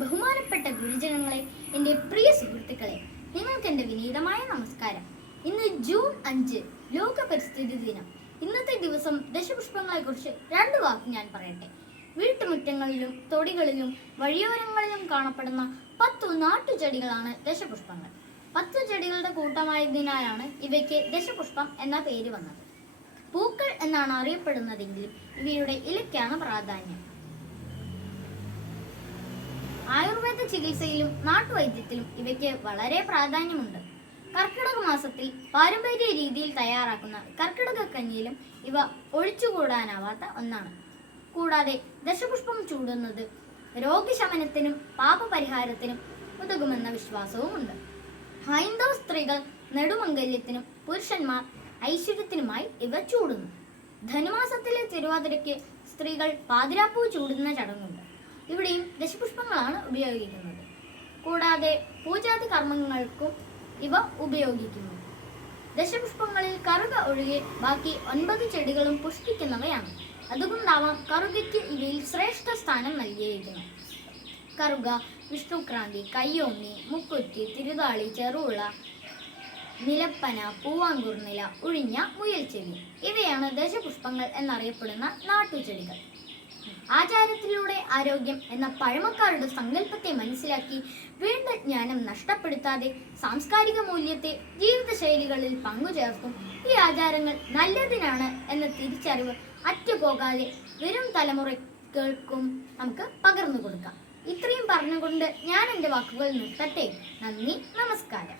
ബഹുമാനപ്പെട്ട ഗുരുജനങ്ങളെ എന്റെ പ്രിയ സുഹൃത്തുക്കളെ നിങ്ങൾക്ക് എന്റെ വിനീതമായ നമസ്കാരം. ഇന്ന് ജൂൺ അഞ്ച് ലോക പരിസ്ഥിതി ദിനം. ഇന്നത്തെ ദിവസം ദശപുഷ്പങ്ങളെ കുറിച്ച് രണ്ട് വാക്ക് ഞാൻ പറയട്ടെ. വീട്ടുമുറ്റങ്ങളിലും തൊടികളിലും വഴിയോരങ്ങളിലും കാണപ്പെടുന്ന പത്തു നാട്ടുചെടികളാണ് ദശപുഷ്പങ്ങൾ. പത്തു ചെടികളുടെ കൂട്ടമായതിനാലാണ് ഇവയ്ക്ക് ദശപുഷ്പം എന്ന പേര് വന്നത്. പൂക്കൾ എന്നാണ് അറിയപ്പെടുന്നതെങ്കിലും ഇവയുടെ ഇലയ്ക്കാണ് പ്രാധാന്യം. ആയുർവേദ ചികിത്സയിലും നാട്ടുവൈദ്യത്തിലും ഇവയ്ക്ക് വളരെ പ്രാധാന്യമുണ്ട്. കർക്കിടക മാസത്തിൽ പാരമ്പര്യ രീതിയിൽ തയ്യാറാക്കുന്ന കർക്കിടക കഞ്ഞിയിലും ഇവ ഒഴിച്ചുകൂടാനാവാത്ത ഒന്നാണ്. കൂടാതെ ദശപുഷ്പം ചൂടുന്നത് രോഗശമനത്തിനും പാപപരിഹാരത്തിനും ഉതകുമെന്ന വിശ്വാസവുമുണ്ട്. ഹൈന്ദവ സ്ത്രീകൾ നെടുമംഗല്യത്തിനും പുരുഷന്മാർ ഐശ്വര്യത്തിനുമായി ഇവ ചൂടുന്നു. ധനുമാസത്തിലെ തിരുവാതിരയ്ക്ക് സ്ത്രീകൾ പാതിരാപ്പൂ ചൂടുന്ന ചടങ്ങുണ്ട്. ഇവിടെയും ദശപുഷ്പങ്ങളാണ് ഉപയോഗിക്കുന്നത്. കൂടാതെ പൂജാതി കർമ്മങ്ങൾക്കും ഇവ ഉപയോഗിക്കുന്നു. ദശപുഷ്പങ്ങളിൽ കറുക ഒഴികെ ബാക്കി ഒൻപത് ചെടികളും പുഷ്പിക്കുന്നവയാണ്. അതുകൊണ്ടാവാം കറുകയ്ക്ക് ഇവയിൽ ശ്രേഷ്ഠ സ്ഥാനം നൽകിയിരിക്കുന്നു കറുക വിഷ്ണുക്രാന്തി കയ്യോന്നി മുക്കുറ്റി തിരുതാളി ചെറുവിള നിലപ്പന പൂവാങ്കുർനില ഉഴിഞ്ഞ മുയൽച്ചെടി. ഇവയാണ് ദശപുഷ്പങ്ങൾ എന്നറിയപ്പെടുന്ന നാട്ടുചെടികൾ. ആചാരത്തിലൂടെ ആരോഗ്യം എന്ന പഴമക്കാരുടെ സങ്കല്പത്തെ മനസ്സിലാക്കി വീണ്ട ജ്ഞാനം നഷ്ടപ്പെടുത്താതെ സാംസ്കാരിക മൂല്യത്തെ ജീവിതശൈലികളിൽ പങ്കുചേർത്തും ഈ ആചാരങ്ങൾ നല്ലതിനാണ് എന്ന തിരിച്ചറിവ് അറ്റുപോകാതെ വരും തലമുറകൾക്കും നമുക്ക് പകർന്നു കൊടുക്കാം. ഇത്രയും പറഞ്ഞുകൊണ്ട് ഞാൻ എന്റെ വാക്കുകൾ നിർത്തട്ടെ. നന്ദി നമസ്കാരം.